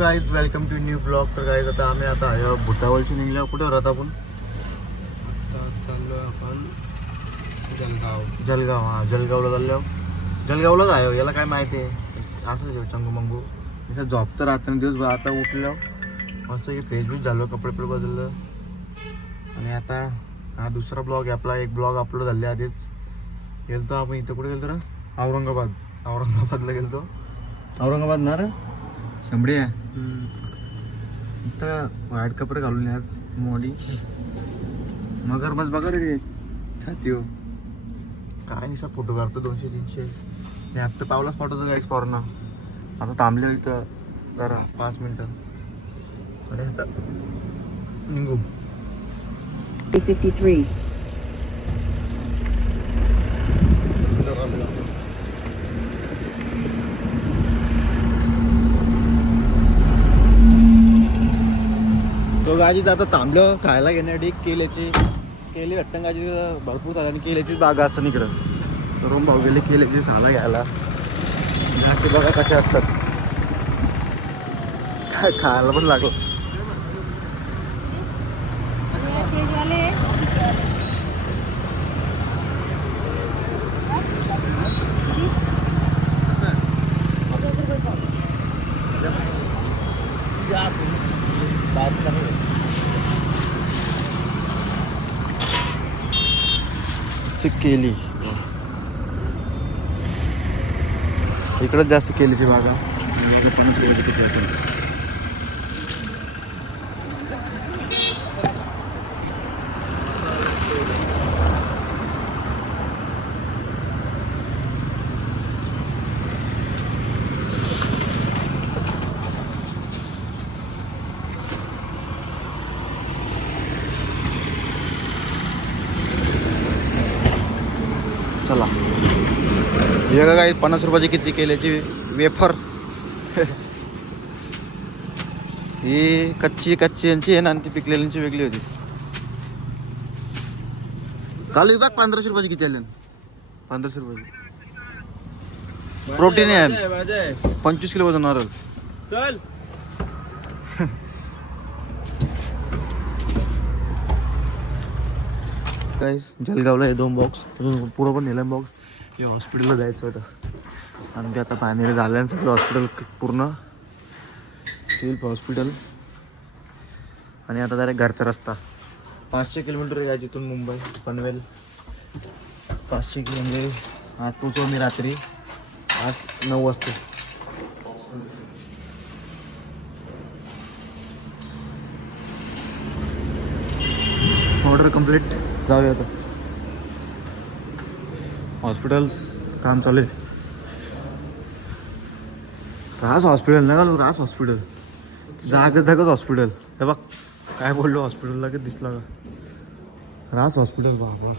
Guys welcome to new blog तर guys आता आम्ही आता आहे भुतावलची निघल्या कुठे राहत आपण? चाललो आपण जलगाव. जलगाव हा जलगावला चाललो जलगावलाच आहे हो, याला काय माहिती आहे? असं चंगू मंगू जसं झोप तर रात्र दिवस आता उठलो. मस्त की फ्रेश बीच झालो कपडे बिपडे बदललं. आणि आता हा दुसरा ब्लॉग आहे आपला एक ब्लॉग अपलोड झाले आधीच. गेलतो आपण इथं कुठे गेलतो रे? औरंगाबाद. औरंगाबादला गेलतो. औरंगाबाद ना रे? शंभडी आहे. इथं वाईट कपडे घालून आज मोडी. मगर बस बघा रे. छाती हो. काय निसा फोटो काढतो दोनशे तीनशे? स्नॅप तर पावलाच पाठवतो काहीच पॉर्ना. आता थांबले इथं जरा पाच मिनटं. आणि आता निघू. 53. तो तर आता थांबलं खायला घेण्यासाठी केल्याची केली भेटतं गाजी भरपूर झालं आणि केल्याची बागा असतं इकडं. तर भाऊ गेले केल्याची साला घ्यायला. आणि बघा कसे असतात. काय खायला पण लागलं. केली. इकडंच जास्त केलीची बागा. चला. हे का काय पन्नास रुपयाची किती केल्याची वेफर ही कच्ची कच्ची यांची आहे ना आणि ती पिकलेल्यांची वेगळी होती. काल विभाग पंधराशे रुपयाची किती आले? पंधराशे रुपयाची. प्रोटीन आहे पंचवीस किलो वजन होणार चल. काय जलगावला हे दोन बॉक्स पुढं पण नेलं बॉक्स हे हॉस्पिटलला जायचं होतं. आणि ते आता पाणी झालं सगळं हॉस्पिटल पूर्ण. सिल्फ हॉस्पिटल आणि आता डायरेक्ट घरचा रस्ता. पाचशे किलोमीटर आहे जिथून मुंबई पनवेल. पाचशे किलो म्हणजे आज पोचलो मी रात्री. आज नऊ वाजता. ऑर्डर कंप्लीट जाऊया आता. हॉस्पिटल काम चालू आहे. रास हॉस्पिटल नका लो रास हॉस्पिटल. जागच जागच हॉस्पिटल. हे बघ काय बोललो हॉस्पिटलला की दिसला का? रास हॉस्पिटल बाबा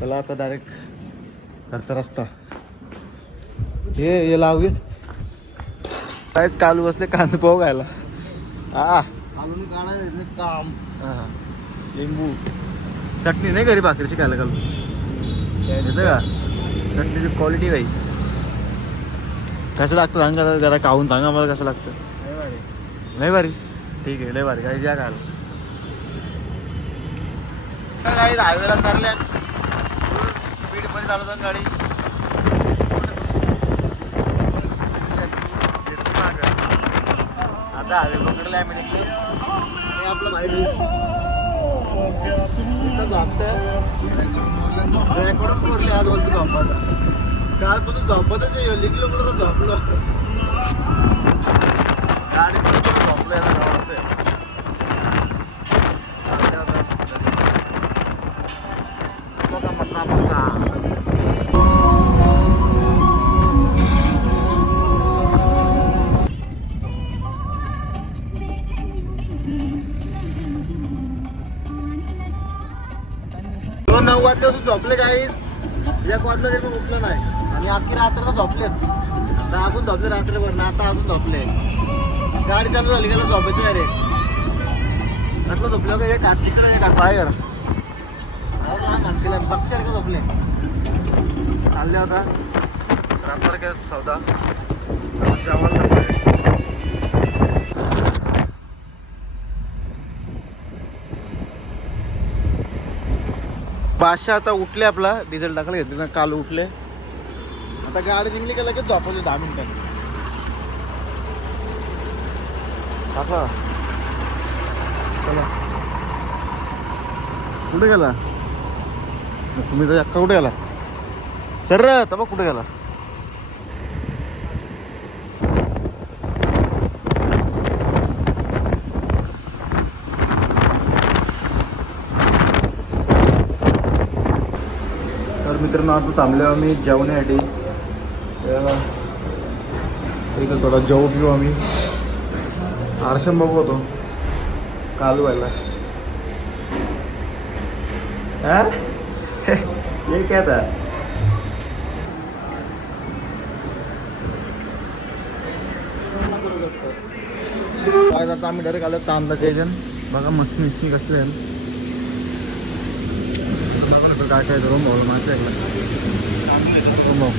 चला आता डायरेक्ट घरचा रस्ता. हे हे लावूया कायच कालू बसले कांदा पाव खायला. हा काम. हा. लिंबू. चटणी नाही घरी भाकरीची खायला घालून. येतं का? चटणीची क्वालिटी काही कसं लागतं सांगा जरा खाऊन सांगा मला कसं लागतं. लय भारी. ठीक आहे लय भारी. काही द्या खायला. काही हायवेला सरल्या स्पीडमध्ये चालवतो ना गाडी. आता हायवे पकडलाय म्हणजे हे आपलं भाई कालपासून झोपतच आहे लिखलो म्हणून झोपलो. झोपले काहीच एक वाजलं तरी पण उठलं नाही. आणि आखी रात्र झोपलेच तर आपण झोपले रात्रभर ना आता अजून झोपले. गाडी चालू झाली गेलं झोपायचं नाही रे. आता झोपलं? का एक हात तिकडे एक बाहेर. केलं पक्षासारखं झोपले. चालले होता रात्र केस सौदा. जेवण पाचशे आता उठले आपला. डिझेल टाकायला घेतले ना काल उठले. आता गाडी निघली का लगेच झोपवली दहा मिनिटांनी टाकला चला. कुठे गेला? तुम्ही तर अक्का कुठे गेला? सर तबा कुठे गेला? तर मित्रांनो आता थांबलो आम्ही जेवण्यासाठी. इथं थोडा जेवू पिऊ आम्ही. आरशम बाबू होतो. कालू व्हायला हे? काय आता आम्ही डायरेक्ट आलो तांबला जेजन बघा मस्त मिस्टी कसले आहे. बघा ना काय काय करून भाऊ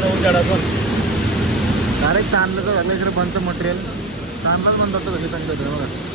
हो, डायरेक्ट तांदळाचं झालं इकडे बनतं मटेरियल तांदळाच म्हणतात तर घरी चांगलं बघा.